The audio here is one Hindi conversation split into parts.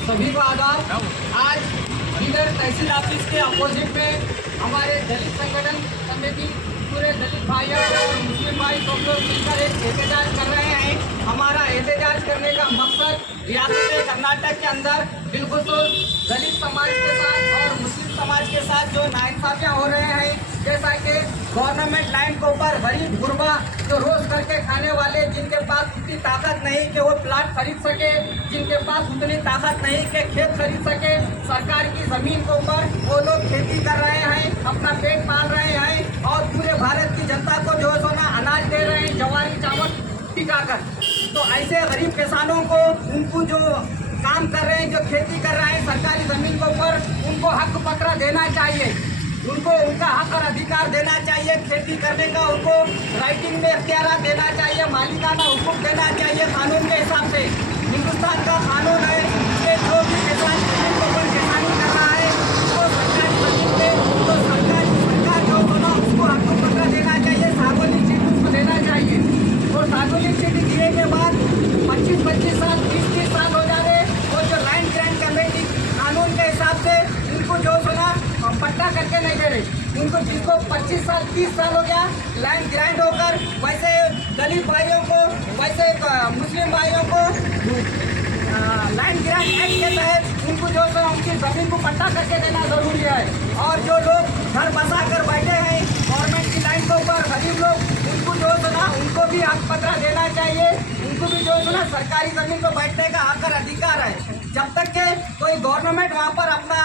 सभी को आदाब। आज इधर तहसील ऑफिस के अपोजिट में हमारे दलित संगठन समिति पूरे दलित भाई और मुस्लिम भाई सब लोग मिलकर एक एहतजाज कर रहे हैं। हमारा एहतजाज करने का मकसद रियासत कर्नाटक के अंदर बिल्कुल तो दलित समाज के साथ और मुस्लिम समाज के साथ जो नाइंसाफियाँ हो रहे हैं, जैसा कि गवर्नमेंट लैंड के ऊपर गरीब गुरबा जो रोज करके खाने वाले, जिनके पास उतनी ताकत नहीं कि वो प्लाट खरीद सके, जिनके पास उतनी ताकत नहीं कि खेत खरीद सके, सरकार की जमीन के ऊपर वो लोग खेती कर रहे हैं, अपना पेट पाल रहे हैं और पूरे भारत की जनता को जो है ना अनाज दे रहे हैं, जवारी चावल टिकाकर। तो ऐसे गरीब किसानों को उनको जो काम कर रहे हैं, जो खेती कर रहे हैं सरकारी जमीन के ऊपर, उनको हक पत्र देना चाहिए, उनको उनका हक और अधिकार देना चाहिए। खेती करने का उनको राइटिंग में इख्तियार देना चाहिए, मालिकाना हुकूक देना चाहिए कानून के हिसाब से। हिंदुस्तान का कानून है कि जो भी किसान जमीन के ऊपर किसानी कर रहा है वो सरकारी जमीन पे तो सरकार जो हो ना उसको हक पत्र देना चाहिए, सार्वजनिक चीज उसको देना चाहिए। और सार्वजनिक चीज दिए के बाद 25-25 साल 30-30 साल हो जा रहे और जो लैंड ग्रैंड कमेटी कानून के हिसाब से उनको जो सुना पट्टा करके नहीं दे रहे, उनको जिसको 25 साल 30 साल हो गया लैंड ग्रांट होकर, वैसे दलित भाइयों को, वैसे मुस्लिम भाइयों को लैंड ग्रांट एक्ट के तहत उनको जो है उनकी जमीन को पट्टा करके देना जरूरी है। और जो लोग घर बसा कर बैठे हैं गवर्नमेंट की लैंड के ऊपर, गरीब लोग, उनको जो है ना उनको भी हक पत्र देना चाहिए, उनको भी जो है ना सरकारी जमीन पर बैठने का हक और अधिकार है। जब तक के कोई गवर्नमेंट वहाँ पर अपना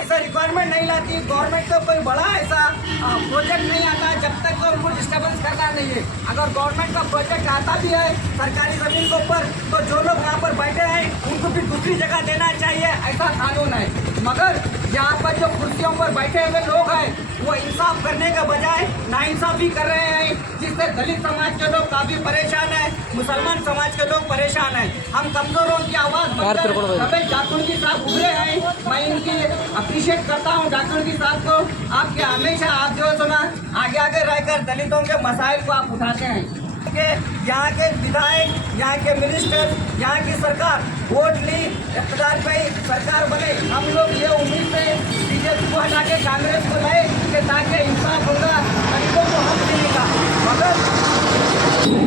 ऐसा रिक्वायरमेंट नहीं लाती, गवर्नमेंट का कोई बड़ा ऐसा प्रोजेक्ट नहीं आता, जब तक उनको डिस्टर्बेंस करना नहीं है। अगर गवर्नमेंट का प्रोजेक्ट आता भी है सरकारी ज़मीन के ऊपर तो जो लोग वहाँ पर बैठे हैं उनको भी दूसरी जगह देना चाहिए, ऐसा कानून है। मगर यहाँ पर जो कुर्सियों पर बैठे हुए लोग हैं वो इंसाफ करने के बजाय नाइंसाफी कर रहे हैं, जिससे दलित समाज के लोग काफ़ी परेशान है, मुसलमान समाज के लोग परेशान हैं। हम कमजोरों की आवाज़ बनकर रमेश जाकुंडी साहब उभरे हैं। मैं इनकी अप्रिशिएट करता हूँ जाकुंडी साहब को, आपके हमेशा आप जो सुना आगे रहकर दलितों के मसाइल को आप उठाते हैं। कि यहाँ के विधायक, यहाँ के मिनिस्टर, यहाँ की सरकार वोट ली, इक़्तिदार पे सरकार बने, हम लोग ये उम्मीद से बीजेपी को हटा के कांग्रेस को लाए कि ताकि इंसाफ होगा, गरीबों को हक मिलेगा। मगर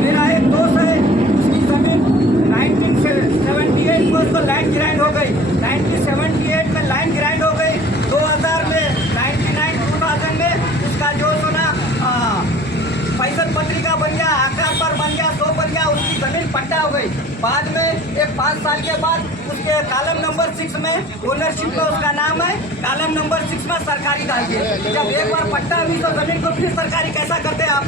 मेरा एक दोस्त है, उसकी ज़मीन 1978 में उसको लैंड ग्रांट हो गई, 1978 में लैंड ग्रांट हो गई, 2000 में 2000 में उसका जो सुना फैसल पत्रिका बन गया, आकार पर बन गया, 100 बन गया, उसकी जमीन पट्टा हो गई। बाद में एक 5 साल के बाद उसके कॉलम नंबर 6 में ओनरशिप का उसका नाम है, कॉलम नंबर 6 में सरकारी डाल दिए। जब एक बार पट्टा हुई तो जमीन को फिर सरकारी कैसा करते आप?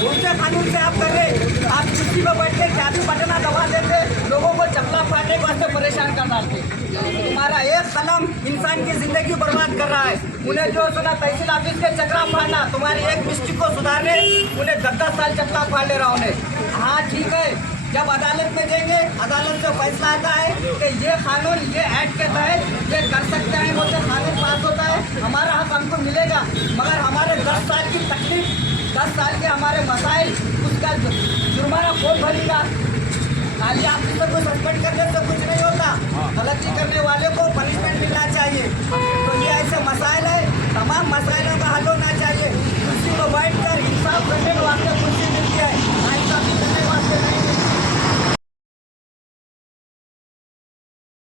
उनसे कानून से आप कर रहे, आप कुर्सी पर बैठ के चाबी बटना दबा देते, लोगों को चपला फाड़ने के वास्ते परेशान कर डालते। तुम्हारा एक कलम इंसान की जिंदगी बर्बाद कर रहा है। उन्हें जो सुना तहसील ऑफिस के चक्रा फाड़ना, तुम्हारी एक मिस्टेक को सुधारने उन्हें 10-10 साल चपला फाड़ ले रहा उन्हें। हाँ ठीक है, जब अदालत में देंगे, अदालत से फैसला आता है कि ये कानून, ये एक्ट के तहत ये कर सकते हैं, वो तो कानून पास होता है, हमारा हक हमको मिलेगा। मगर हमारे 10 साल की तकलीफ, 10 साल के हमारे मसाइल, उसका जुर्माना कौन भरेगा? खाली ऑफिसर को सस्पेंड करने से कुछ नहीं होता, गलती करने वाले को पनिशमेंट मिलना चाहिए। तो ये ऐसे मसाइल है, तमाम मसाइलों का हल होना चाहिए। कुर्सी को बैठ कर इंसाफ करने के वास्ते कुर्सी मिलती है।